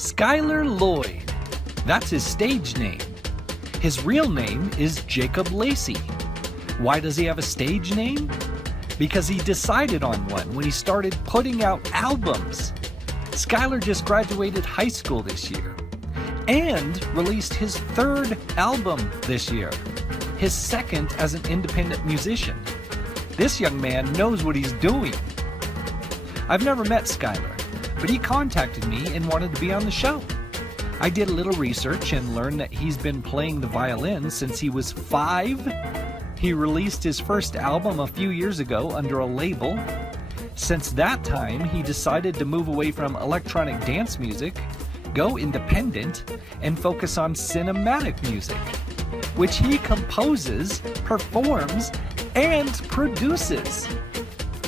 Skyler Loyd. That's his stage name. His real name is Jacob Lacey. Why does he have a stage name? Because he decided on one when he started putting out albums. Skyler just graduated high school this year and released his third album this year, his second as an independent musician. This young man knows what he's doing. I've never met Skyler, but he contacted me and wanted to be on the show. I did a little research and learned that he's been playing the violin since he was 5. He released his first album a few years ago under a label. Since that time, he decided to move away from electronic dance music, go independent, and focus on cinematic music, which he composes, performs, and produces.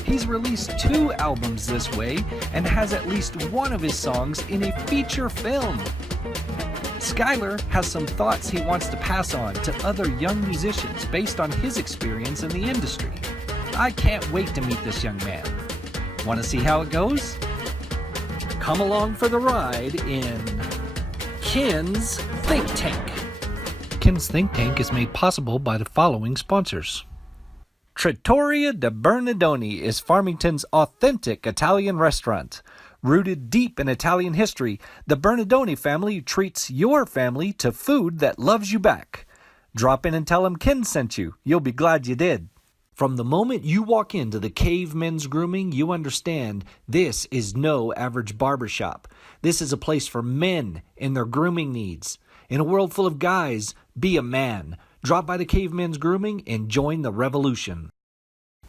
He's released 2 albums this way and has at least one of his songs in a feature film. Skyler has some thoughts he wants to pass on to other young musicians based on his experience in the industry. I can't wait to meet this young man. Want to see how it goes? Come along for the ride in Ken's Think Tank. Ken's Think Tank is made possible by the following sponsors. Trattoria di Bernardoni is Farmington's authentic Italian restaurant. Rooted deep in Italian history, the Bernardoni family treats your family to food that loves you back. Drop in and tell them Ken sent you. You'll be glad you did. From the moment you walk into the Cave Men's Grooming, you understand this is no average barbershop. This is a place for men and their grooming needs. In a world full of guys, be a man. Drop by the Cave Men's Grooming and join the revolution.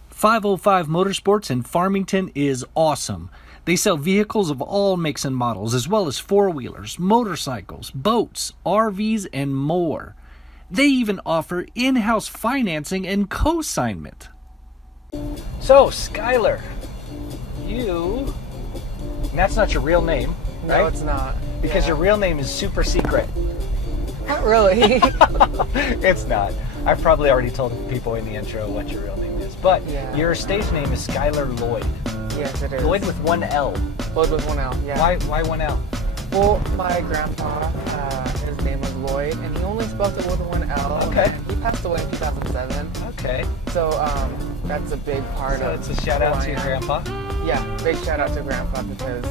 505 Motorsports in Farmington is awesome. They sell vehicles of all makes and models, as well as four-wheelers, motorcycles, boats, RVs, and more. They even offer in-house financing and co-signment. So, Skyler, that's not your real name, right? No, it's not. Because your real name is super secret. Not really. It's not. I've probably already told people in the intro what your real name is. But your stage name is Skyler Loyd. Yes, it is. Lloyd with 1 L. Lloyd with 1 L, yeah. Why 1 L? Well, my grandpa, his name was Lloyd, and he only spelled it with 1 L. Okay. He passed away in 2007. Okay. So, that's a big part of So it's a shout out to your grandpa? Yeah, big shout out to grandpa because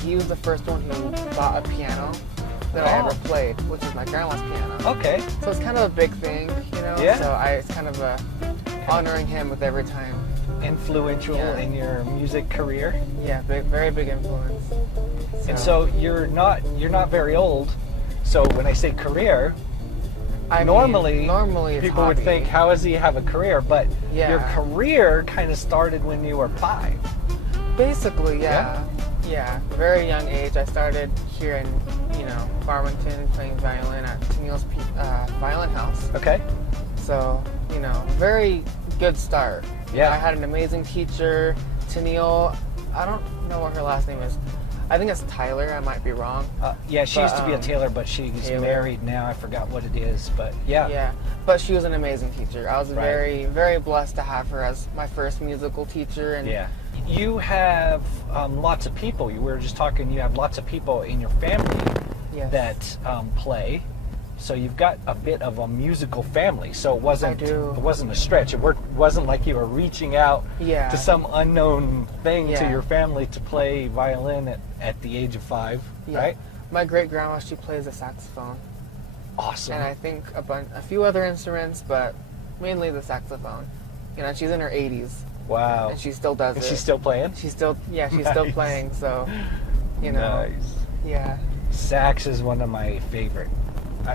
he was the first one who bought a piano that I ever played, which is my grandma's piano. Okay. So it's kind of a big thing, you know? Yeah. So it's kind of honoring him with every time. Influential in your music career? Yeah, very big influence. And so you're not very old. So when I say career, normally people would think, how does he have a career? But your career kind of started when you were 5. Basically, yeah. Very young age. I started here in, Farmington playing violin at Tennille's Violin House. Okay. So, very good start. Yeah. I had an amazing teacher, Tennille. I don't know what her last name is. I think it's Tyler. I might be wrong. She used to be a Taylor, but she's married now. I forgot what it is, but yeah. Yeah, but she was an amazing teacher. I was very, very blessed to have her as my first musical teacher. And you have lots of people. You were just talking. You have lots of people in your family that play. So you've got a bit of a musical family. So it wasn't a stretch. It wasn't like you were reaching out to some unknown thing to your family to play violin at the age of 5, right? My great grandma, she plays the saxophone. Awesome. And I think a few other instruments, but mainly the saxophone. She's in her 80s. Wow. And she still does it. She's still playing? She's still playing. So, Nice. Yeah. Sax is one of my favorite.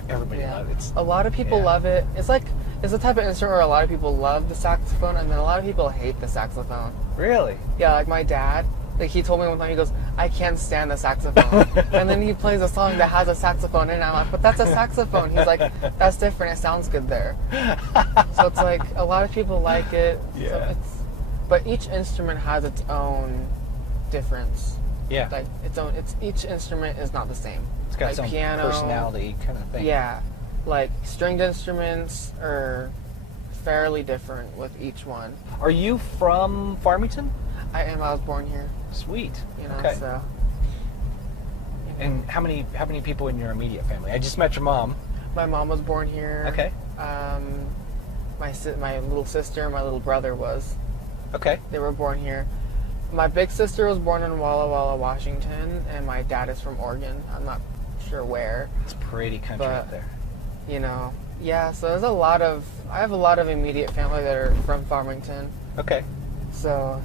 Everybody loves it. A lot of people love it. It's the type of instrument where a lot of people love the saxophone, and then a lot of people hate the saxophone. Really? Yeah, like my dad. Like he told me one time, he goes, "I can't stand the saxophone," and then he plays a song that has a saxophone in it. I'm like, "But that's a saxophone." He's like, "That's different. It sounds good there." So it's like a lot of people like it. Yeah. So but each instrument has its own difference. Yeah. Like each instrument is not the same. It's got like some piano, personality kind of thing. Yeah. Like stringed instruments are fairly different with each one. Are you from Farmington? I am. I was born here. Sweet. So And how many people in your immediate family? I just met your mom. My mom was born here. Okay. My little sister and my little brother was. Okay. They were born here. My big sister was born in Walla Walla, Washington, and my dad is from Oregon. I'm not sure where. It's pretty country But- up there. You know, yeah. So I have a lot of immediate family that are from Farmington. Okay. So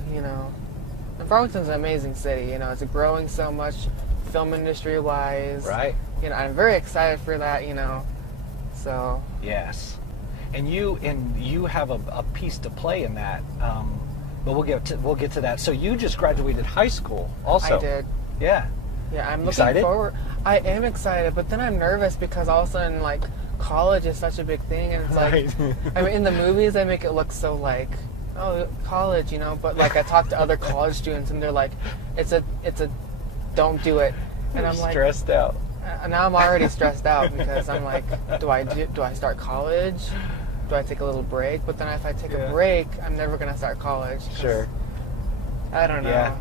and Farmington's an amazing city. It's growing so much, film industry wise. Right. I'm very excited for that. So Yes. And you have a piece to play in that. But we'll get to that. So you just graduated high school, also. I did. Yeah. Yeah, I'm looking Excited? forward. I am excited, but then I'm nervous because all of a sudden, like, college is such a big thing, and it's like, I mean, in the movies, they make it look so like, oh, college, But like, I talk to other college students, and they're like, it's a, don't do it, and I'm like, stressed out. now I'm already stressed out because I'm like, do I start college? Do I take a little break? But then if I take a break, I'm never gonna start college. 'Cause Sure. I don't know. Yeah.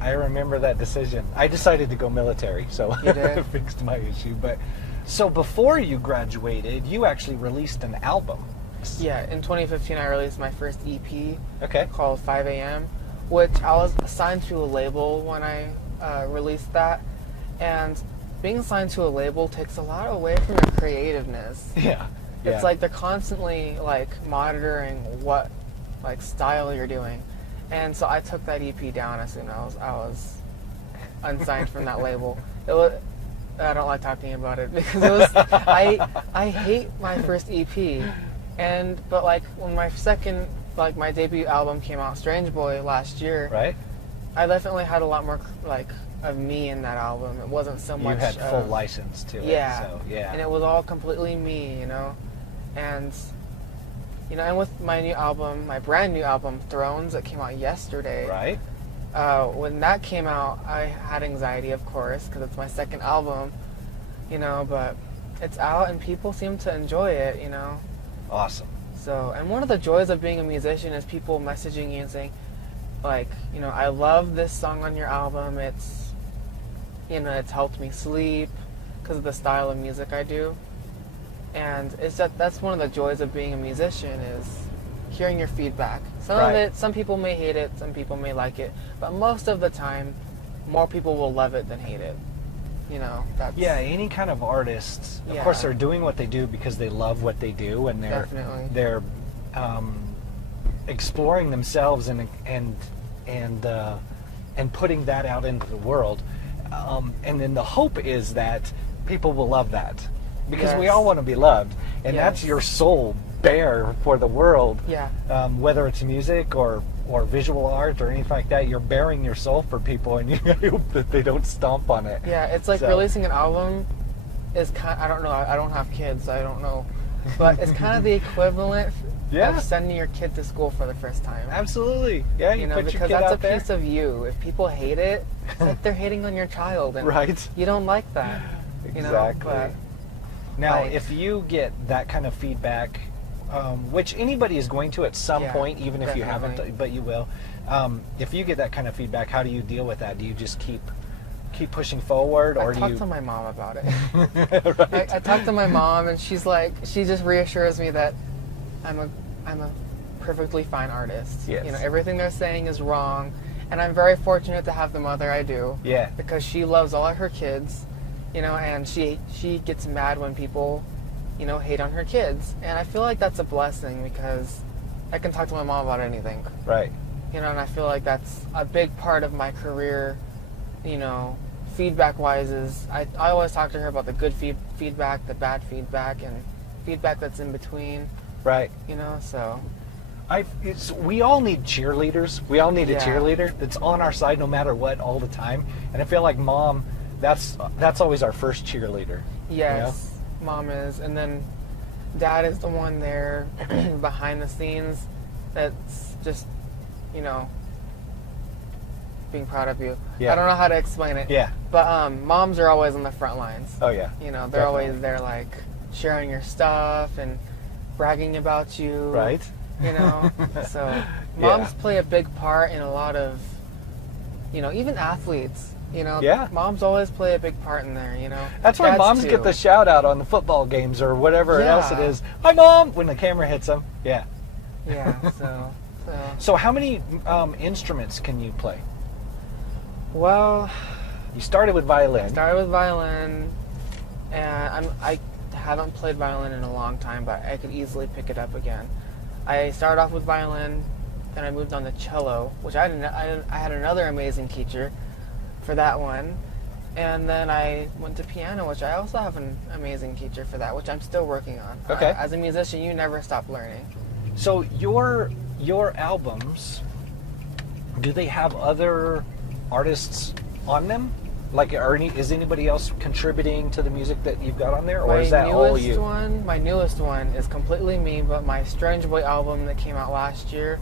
I remember that decision. I decided to go military, so You did? it fixed my issue. But so before you graduated, you actually released an album. Yeah, in 2015, I released my first EP Okay. called 5 a.m., which I was assigned to a label when I released that. And being assigned to a label takes a lot away from your creativeness. Yeah. It's like they're constantly like monitoring what like style you're doing. And so I took that EP down as soon as I was unsigned from that label. It was, I don't like talking about it because it was I hate my first EP. But like when my second my debut album came out, Strange Boy, last year, right. I definitely had a lot more like of me in that album. It wasn't so much You had full license to it. yeah. So, yeah. And it was all completely me, And and with my new album, my brand new album, Thrones, that came out yesterday. Right. When that came out, I had anxiety, of course, because it's my second album, but it's out and people seem to enjoy it, Awesome. So, and one of the joys of being a musician is people messaging you and saying, like, I love this song on your album. It's, it's helped me sleep because of the style of music I do. And that's one of the joys of being a musician is hearing your feedback. Some of it, some people may hate it, some people may like it, but most of the time, more people will love it than hate it. That's Any kind of artists, of course, they're doing what they do because they love what they do, and they're exploring themselves and putting that out into the world. And then the hope is that people will love that. Because we all want to be loved, and that's your soul bare for the world. Yeah. Whether it's music or visual art or anything like that, you're bearing your soul for people, and you hope that they don't stomp on it. Yeah, it's like releasing an album is I don't know. I don't have kids. I don't know, but it's kind of the equivalent of sending your kid to school for the first time. Absolutely. Yeah. You put your because kid that's out a there. piece of you. If people hate it, it's like they're hating on your child, and Right. you don't like that. Exactly. But now, if you get that kind of feedback, which anybody is going to at some point, even if you haven't, but you will. If you get that kind of feedback, how do you deal with that? Do you just keep pushing forward, or I do talked you? to my mom about it. Right. I talked to my mom, and she just reassures me that I'm a perfectly fine artist. Yes. Everything they're saying is wrong, and I'm very fortunate to have the mother I do. Yeah. Because she loves all of her kids, and she gets mad when people, hate on her kids, and I feel like that's a blessing because I can talk to my mom about anything. Right. And I feel like that's a big part of my career, feedback-wise is I always talk to her about the good feedback, the bad feedback, and feedback that's in between. Right. So. We all need cheerleaders. We all need a cheerleader that's on our side no matter what all the time. And I feel like Mom, that's always our first cheerleader. Yes, Mom is. And then Dad is the one there behind the scenes that's just, being proud of you. Yeah. I don't know how to explain it. Yeah. But moms are always on the front lines. Oh, yeah. They're Definitely. always there, like, sharing your stuff and bragging about you. Right. So moms play a big part in a lot of, even athletes. You know, Yeah. moms always play a big part in there, you know. That's why Dads moms too. get the shout out on the football games or whatever else it Yeah. is. Hi, Mom! When the camera hits them. Yeah. Yeah, so So how many instruments can you play? well, You started with violin. started with violin, and I haven't played violin in a long time, but I could easily pick it up again. I started off with violin, then I moved on to cello, which I had another amazing teacher for that one, and then I went to piano, which I also have an amazing teacher for that, which I'm still working on. Okay. As a musician, you never stop learning. So your albums, do they have other artists on them? Like, is anybody else contributing to the music that you've got on there, or is that all you? My newest one is completely me, but my Strange Boy album that came out last year,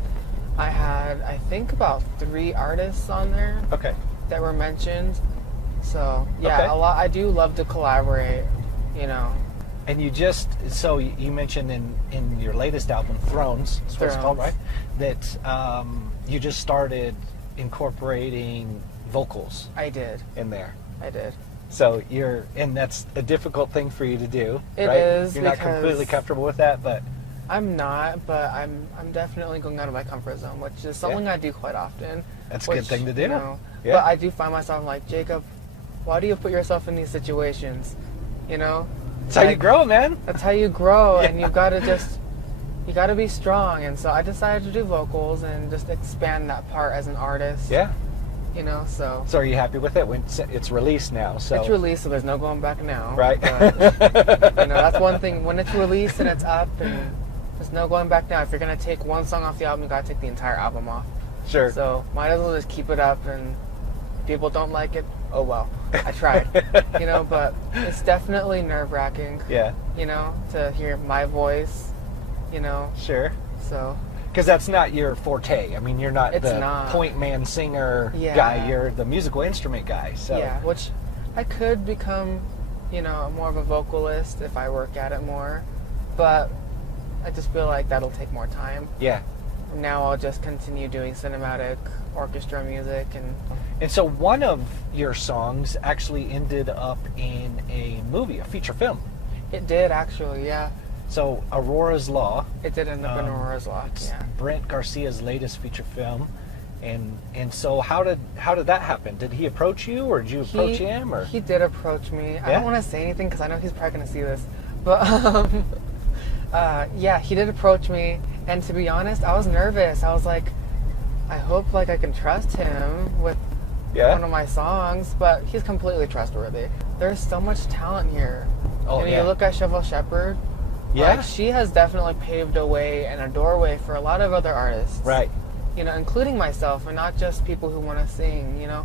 I had, I think, about 3 artists on there Okay. that were mentioned. So, yeah, Okay. a lot. I do love to collaborate, you know. And you mentioned in your latest album, Thrones, that's what it's called, right? That you just started incorporating vocals I did. in there. I did. So and that's a difficult thing for you to do. It right? is, You're not because completely comfortable with that, but I'm not, but I'm definitely going out of my comfort zone, which is something I do quite often. That's a good thing to do. You know, Yeah. But I do find myself like, Jacob, why do you put yourself in these situations? You know? that's how you grow, man. That's how you grow, and Yeah. you gotta be strong. And so I decided to do vocals and just expand that part as an artist. Yeah. You know, so So are you happy with it? When it's released now, so it's released, so there's no going back now. right. But, you know, that's one thing. When it's released and it's up, and there's no going back now. If you're gonna take one song off the album, you gotta take the entire album off. Sure. So might as well just keep it up, and if people don't like it, oh well. I tried. You know, but it's definitely nerve-wracking. Yeah. You know, to hear my voice. You know, Sure. so Because that's not your forte. I mean, you're not It's the not. point man singer Yeah. guy. You're the musical instrument guy. So yeah, which I could become, you know, more of a vocalist if I work at it more, but I just feel like that'll take more time. yeah. Now I'll just continue doing cinematic orchestra music, And so one of your songs actually ended up in a movie, a feature film. it did actually, yeah. So Aurora's Law. It did end up in Um, Aurora's Law. It's Yeah. Brent Garcia's latest feature film. And so how did that happen? Did he approach you, or did you approach him, or? He did approach me. I Yeah? don't want to say anything because I know he's probably going to see this, but yeah, he did approach me, and to be honest, I was nervous. I was like, I hope like I can trust him with Yeah? one of my songs, but he's completely trustworthy. There's so much talent here. Oh, and yeah. you look at Shovel Shepherd, Yeah? like, she has definitely paved a way and a doorway for a lot of other artists. Right. You know, including myself, and not just people who want to sing, you know.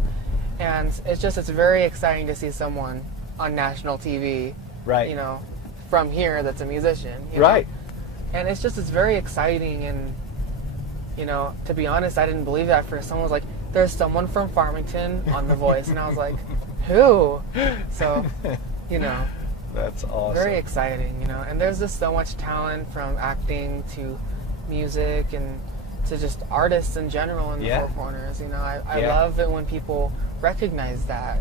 And it's very exciting to see someone on national TV, Right. you know, from here that's a musician. You know? Right. And it's very exciting, and, you know, to be honest, I didn't believe that at first. Someone was like, there's someone from Farmington on The Voice, and I was like, who? So, you know, That's awesome. very exciting, you know. And there's just so much talent, from acting to music and to just artists in general in the Yeah. Four Corners. You know, I Yeah. love it when people recognize that.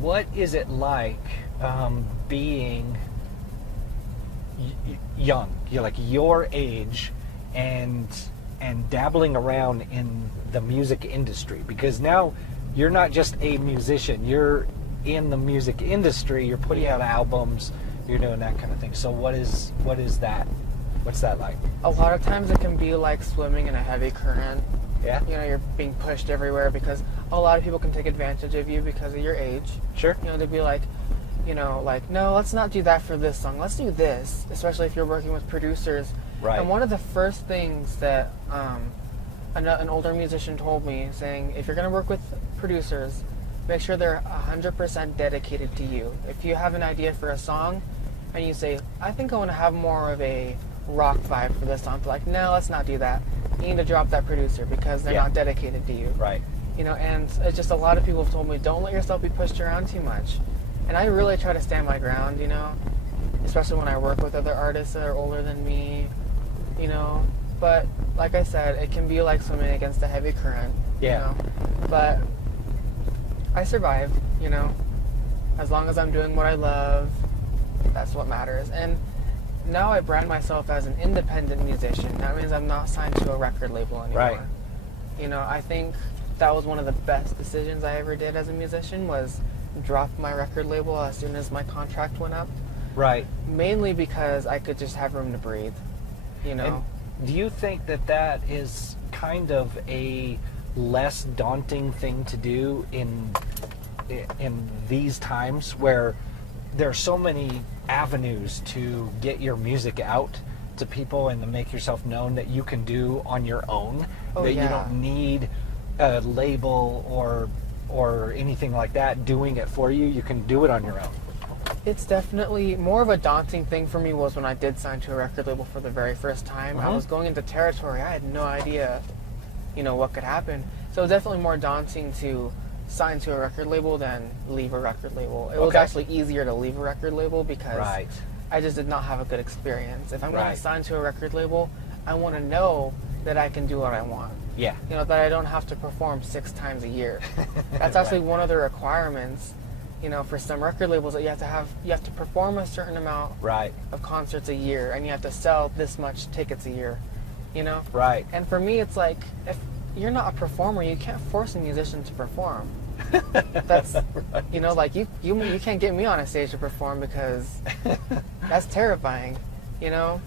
What is it like being young? You're like your age, and dabbling around in the music industry, because now you're not just a musician. You're in the music industry. You're putting out albums. You're doing that kind of thing. So what is that? What's that like? A lot of times it can be like swimming in a heavy current. Yeah. You know, you're being pushed everywhere because a lot of people can take advantage of you because of your age. Sure. You know, to be like, you know, like, no, let's not do that for this song. Let's do this, especially if you're working with producers. Right. And one of the first things that an older musician told me, saying, if you're going to work with producers, make sure they're 100% dedicated to you. If you have an idea for a song and you say, I think I want to have more of a rock vibe for this song, they're like, no, let's not do that. You need to drop that producer because they're Yeah. not dedicated to you. Right. You know, and it's just a lot of people have told me, don't let yourself be pushed around too much. And I really try to stand my ground, you know, especially when I work with other artists that are older than me, you know. But like I said, it can be like swimming against a heavy current, Yeah. you know. But I survive, you know. As long as I'm doing what I love, that's what matters. And now I brand myself as an independent musician. That means I'm not signed to a record label anymore. Right. You know, I think that was one of the best decisions I ever did as a musician, was drop my record label as soon as my contract went up. Right. Mainly because I could just have room to breathe, you know. And do you think that that is kind of a less daunting thing to do in these times where there are so many avenues to get your music out to people and to make yourself known that you can do on your own, that you don't need a label or anything like that doing it for you? You can do it on your own. It's definitely more of a daunting thing for me was when I did sign to a record label for the very first time. I was going into territory. I had no idea, you know, what could happen. So it was definitely more daunting to sign to a record label than leave a record label. It was actually easier to leave a record label because I just did not have a good experience. If I'm going to sign to a record label, I want to know that I can do what I want. Yeah. You know, that I don't have to perform 6 times a year. That's actually one of the requirements, you know, for some record labels, that you have to perform a certain amount of concerts a year, and you have to sell this much tickets a year, you know? Right. And for me, it's like, if you're not a performer, you can't force a musician to perform. That's, you know, like you can't get me on a stage to perform because that's terrifying, you know?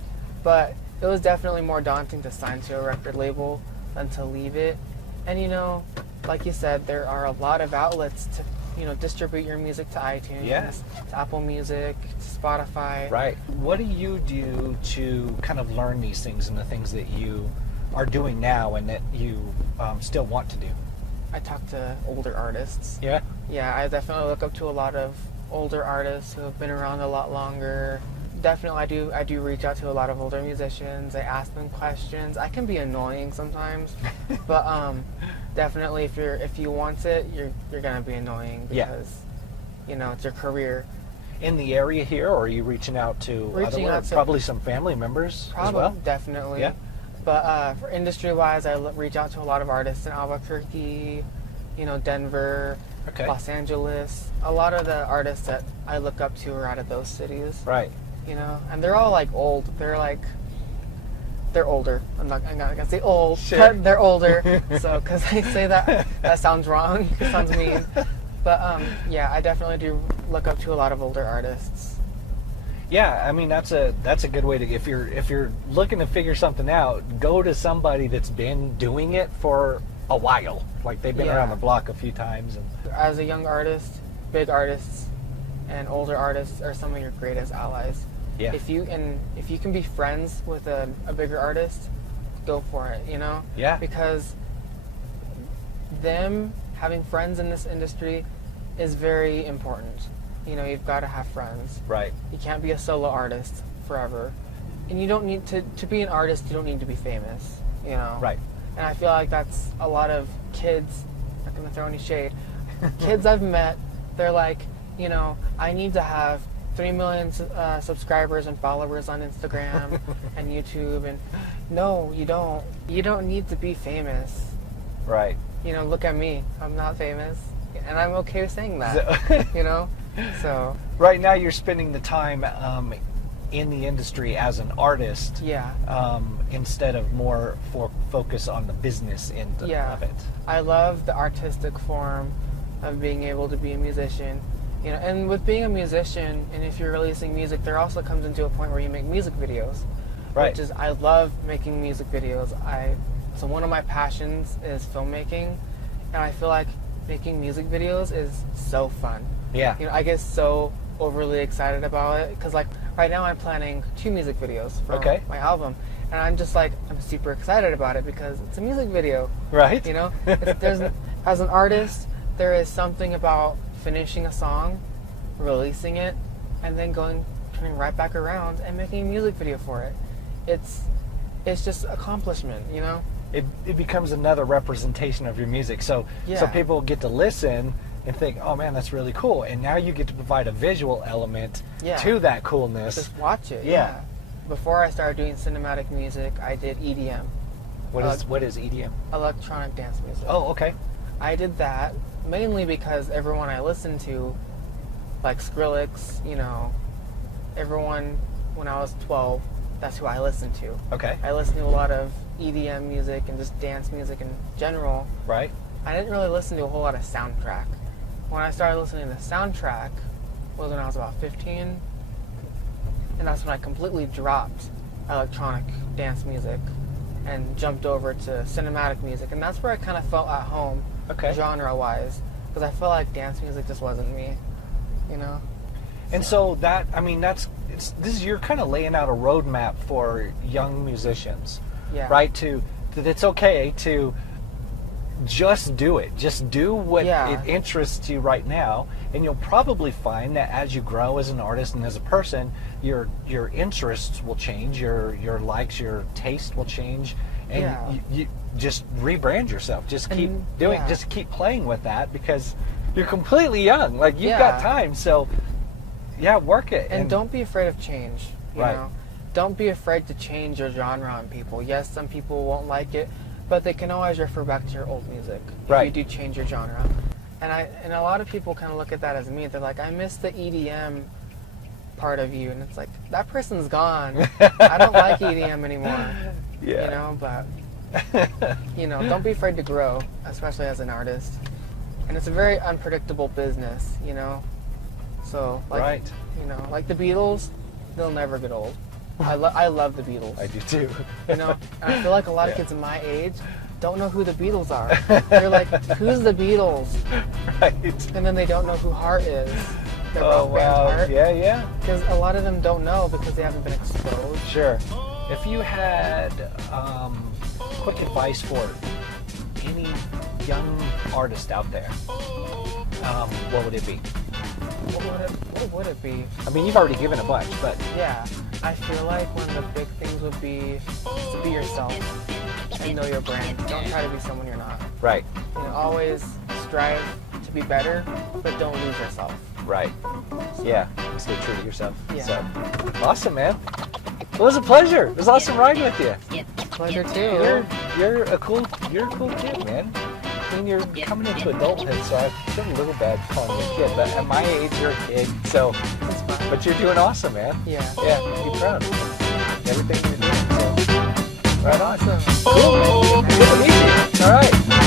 But it was definitely more daunting to sign to a record label than to leave it. And, you know, like you said, there are a lot of outlets to, you know, distribute your music to iTunes, to Apple Music, to Spotify. Right. What do you do to kind of learn these things and the things that you are doing now and that you still want to do? I talk to older artists. Yeah? Yeah, I definitely look up to a lot of older artists who have been around a lot longer. Definitely, I do reach out to a lot of older musicians. I ask them questions. I can be annoying sometimes, but definitely, if you want it, you're gonna be annoying because you know, it's your career. In the area here, or are you reaching out to probably some family members as well? Definitely. Yeah. But for industry-wise, I reach out to a lot of artists in Albuquerque, you know, Denver, Los Angeles. A lot of the artists that I look up to are out of those cities. Right. You know, and they're all like old. They're older. I'm not gonna say old, but they're older. So, because I say that sounds wrong. It sounds mean. But yeah, I definitely do look up to a lot of older artists. Yeah, I mean that's a good way to, if you're looking to figure something out, go to somebody that's been doing it for a while. Like they've been around the block a few times. And as a young artist, big artists and older artists are some of your greatest allies. Yeah. If you can be friends with a bigger artist, go for it, you know? Yeah. Because them having friends in this industry is very important. You know, you've got to have friends. Right. You can't be a solo artist forever. And you don't need to be an artist, you don't need to be famous, you know? Right. And I feel like that's a lot of kids, I'm not going to throw any shade, kids I've met, they're like, you know, I need to have 3 million subscribers and followers on Instagram and YouTube, and no, you don't. You don't need to be famous. Right. You know, look at me. I'm not famous, and I'm okay with saying that. You know? So right now you're spending the time in the industry as an artist, instead of more focus on the business end of it. I love the artistic form of being able to be a musician. You know, and with being a musician, and if you're releasing music, there also comes into a point where you make music videos. Right. Which is, I love making music videos. So one of my passions is filmmaking, and I feel like making music videos is so fun. Yeah. You know, I get so overly excited about it because, like, right now I'm planning 2 music videos for my album, and I'm just like, I'm super excited about it because it's a music video. Right. You know, as an artist, there is something about finishing a song, releasing it, and then turning right back around and making a music video for it. It's just accomplishment, you know? It becomes another representation of your music. So people get to listen and think, oh man, that's really cool. And now you get to provide a visual element to that coolness. Just watch it. Yeah. Before I started doing cinematic music, I did EDM. What is EDM? Electronic dance music. Oh, okay. I did that mainly because everyone I listen to, like Skrillex, you know, everyone when I was 12, that's who I listened to. Okay. I listened to a lot of EDM music and just dance music in general. Right. I didn't really listen to a whole lot of soundtrack. When I started listening to soundtrack was when I was about 15, and that's when I completely dropped electronic dance music and jumped over to cinematic music, and that's where I kind of felt at home, genre-wise, because I felt like dance music just wasn't me, you know. And so that, I mean, you're kind of laying out a roadmap for young musicians, right? That it's okay to just do it. Just do what it interests you right now, and you'll probably find that as you grow as an artist and as a person, your interests will change, your likes, your taste will change, and you just rebrand yourself. Just keep doing, just keep playing with that, because you're completely young. Like, you've got time, so work it. And don't be afraid of change. You know, don't be afraid to change your genre on people. Yes, some people won't like it, but they can always refer back to your old music if you do change your genre. And a lot of people kind of look at that as me. They're like, I miss the EDM part of you, and it's like, that person's gone. I don't like EDM anymore. You know, but you know, don't be afraid to grow, especially as an artist. And it's a very unpredictable business, you know. So like, you know, like the Beatles, they'll never get old. I love the Beatles. I do too. You know, and I feel like a lot of kids my age don't know who the Beatles are. They're like, who's the Beatles? Right. And then they don't know who Heart is. Oh, wow. Heart. Yeah. Because a lot of them don't know because they haven't been exposed. Sure. If you had quick advice for any young artist out there, what would it be? What would it be? I mean, you've already given a bunch, but... Yeah, I feel like one of the big things would be to be yourself and know your brand. Don't try to be someone you're not. Right. You know, always strive to be better, but don't lose yourself. Right. Yeah, stay true to yourself. Yeah. So, awesome, man. It was a pleasure. It was awesome riding with you. Pleasure too. You're a cool kid, man. I mean, you're coming into adulthood, so I feel a little bad calling you a kid, but at my age, you're a kid, so, but you're doing awesome, man. Yeah. Be proud of everything you're doing, so, right on. Awesome. Cool, man. Good to meet you. All right.